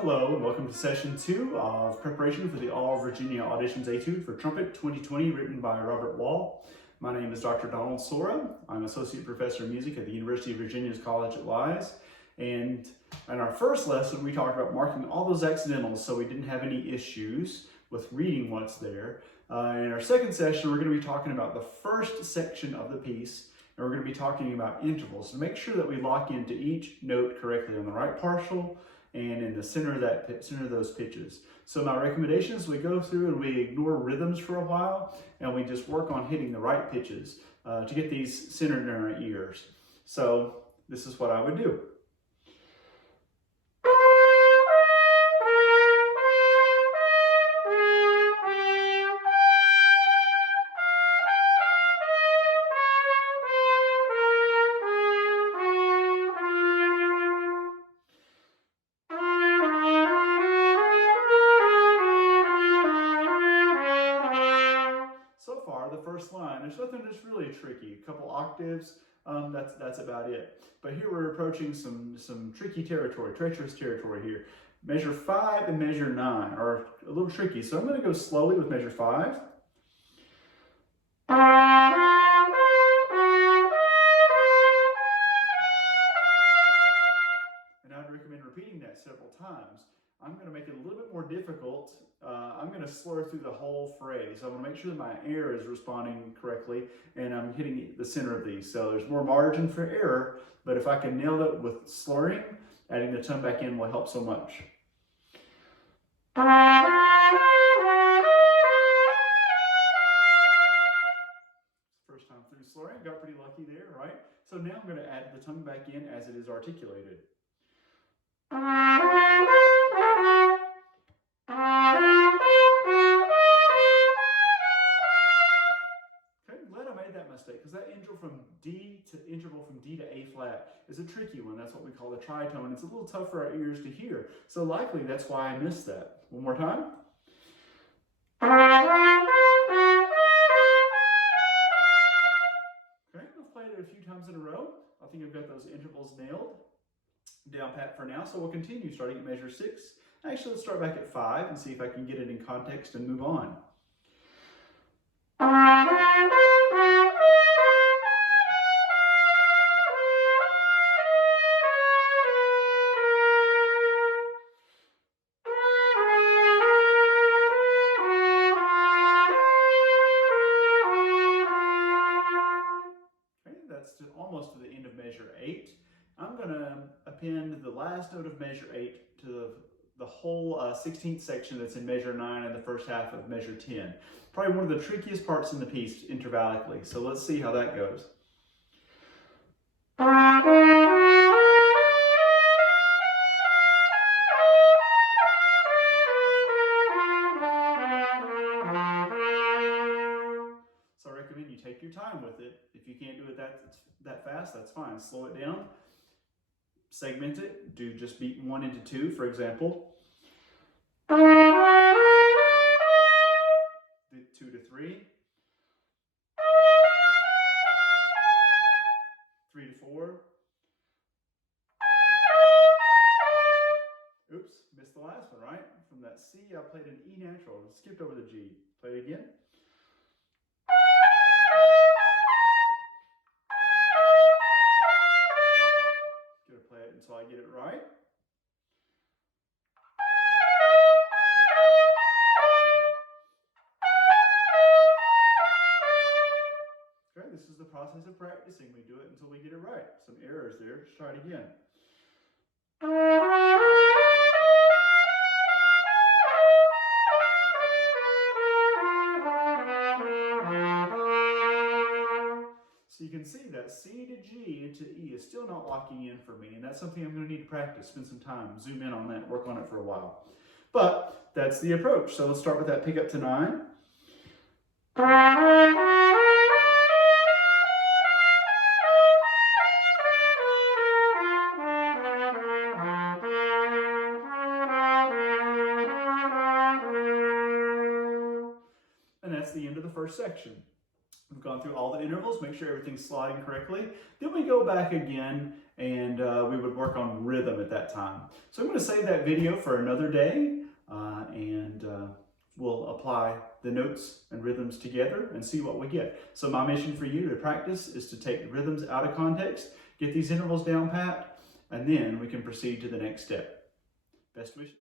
Hello and welcome to session 2 of preparation for the All Virginia Auditions Etude for Trumpet 2020 written by Robert Wall. My name is Dr. Donald Sora. I'm Associate Professor of Music at the University of Virginia's College at Wise. And in our first lesson, we talked about marking all those accidentals so we didn't have any issues with reading what's there. In our second session, we're going to be talking about the first section of the piece, and we're going to be talking about intervals. So make sure that we lock into each note correctly on the right partial and in the center of those pitches. So my recommendation is we go through and we ignore rhythms for a while and we just work on hitting the right pitches to get these centered in our ears. So this is what I would do. So far, the first line, there's nothing that's really tricky. A couple octaves, that's about it. But here we're approaching some tricky territory, treacherous territory here. Measure 5 and measure 9 are a little tricky, so I'm going to go slowly with measure 5. And I'd recommend repeating that several times. I'm going to make it a little bit more difficult. I'm going to slur through the whole phrase. I want to make sure that my air is responding correctly and I'm hitting the center of these. So there's more margin for error, but if I can nail it with slurring, adding the tongue back in will help so much. First time through slurring, got pretty lucky there, right? So now I'm going to add the tongue back in as it is articulated. Because that interval from D to A flat is a tricky one. That's what we call the tritone. It's a little tough for our ears to hear. So likely that's why I missed that. One more time. Okay, I've played it a few times in a row. I think I've got those intervals nailed down pat for now. So we'll continue starting at measure 6. Actually, let's start back at 5 and see if I can get it in context and move on. Almost to the end of measure 8. I'm going to append the last note of measure 8 to the whole 16th section that's in measure 9 and the first half of measure 10. Probably one of the trickiest parts in the piece intervallically. So let's see how that goes. So I recommend you take your time with it. If you can't do it that fast, that's fine. Slow it down, segment it, do just beat 1 into 2, for example. 2 to 3. 3 to 4. Oops, missed the last one, right? From that C, I played an E natural, skipped over the G. Play it again. Gonna play it until I get it right. Okay, this is the process of practicing. We do it until we get it right. Some errors there. Let's try it again. So you can see that C to G into E is still not locking in for me, and that's something I'm going to need to practice, spend some time, zoom in on that, work on it for a while. But that's the approach. So let's start with that pickup to 9. And that's the end of the first section. We've gone through all the intervals, make sure everything's sliding correctly. Then we go back again and we would work on rhythm at that time. So I'm going to save that video for another day and we'll apply the notes and rhythms together and see what we get. So my mission for you to practice is to take the rhythms out of context, get these intervals down pat, and then we can proceed to the next step. Best wishes.